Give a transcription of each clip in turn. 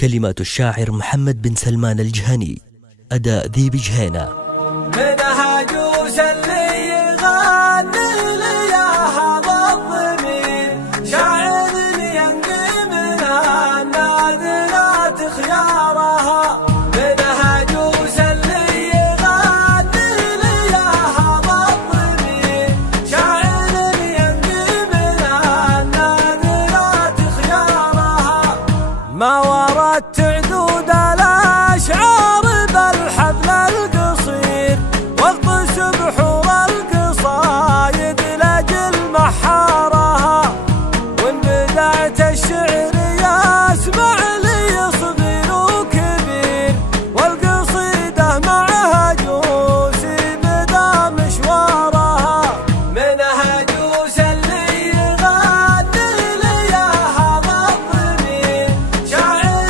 كلمات الشاعر محمد بن سلمان الجهني، أداء ذيب جهينة. منها جوز اللي يغني لي يا هذا الضمير، شاعر ينقي من النادرات خيارها. منها جوز اللي يغني لي يا هذا الضمير، شاعر ينقي من النادرات خيارها. ما وردت عدود الأشعار بالحبل القصير، وقت سبحور القصايد لأجل محارها. وإن بدأت الشعر يسمع لي صغير وكبير، والقصيدة معها جوسي بدا مشوارها. منها جوس اللي يغني لي يا هذا الضمير، شاعر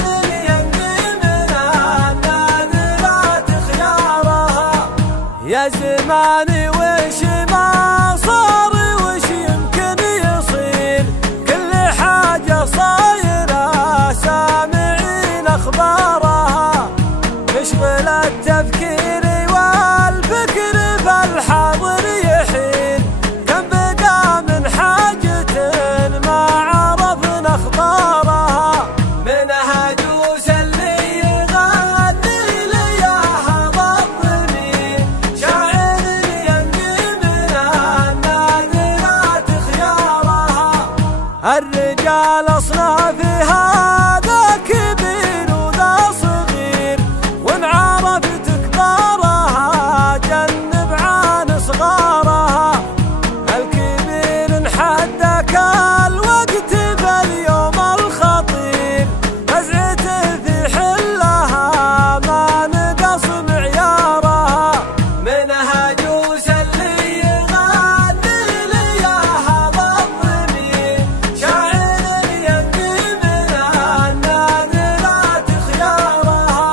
ينقي من النادرات خيارها. يا زماني وش ما صار وش يمكن يصير، كل حاجة صايرة سامعين أخبارها. مشغل التفكير والفكر فالحاضر يحيل، كم بقى من حاجة ما عرفنا أخبارها. منها جوس اللي يغني لي يا هذا الضمير، شاعر ينقي من النادرات خيارها. الرجال أصناف هذا كبير وذا صغير، وإن عرفت كبارها جنب عن صغارها. الكبير انحدك الوقت باليوم الخطير، نزعته في حلها ما نقص معيارها. منها جوس اللي يغني لي يا هذا الضمير، شاعر ينقي من النادرات خيارها.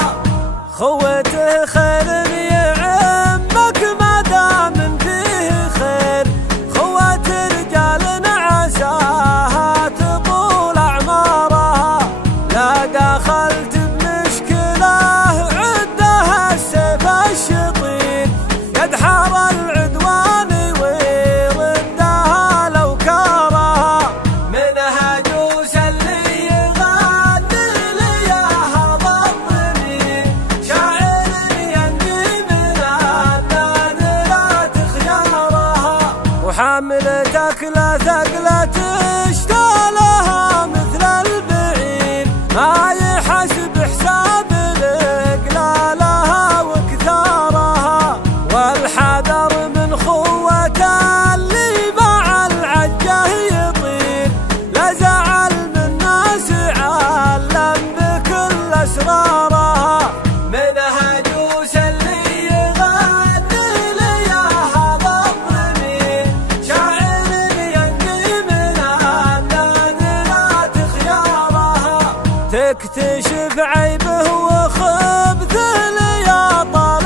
خوته خير يعمك ما دام فيه خير، خوات رجال عساها تطول أعمارها. لا دخلت بمشكلة عدها السيف الشطير، يدحر العدوان ويردها لو كارها. منها جوس اللي يغني لي يا هذا الضمير، شاعر ينقي من النادرات خيارها. وحملتك لا ثقلة اشتالها مثل البعير، ما يحسب حساب الإقلالها وكثارها. والحذر من خوة اللي مع العجة يطير، لا زعل من ناس علم بكل أسرارها. منها جوس اللي يغني لي يا هذا الضمير، شاعر ينقي من النادرات خيارها. تكتشف عيبه وخبثه يا طال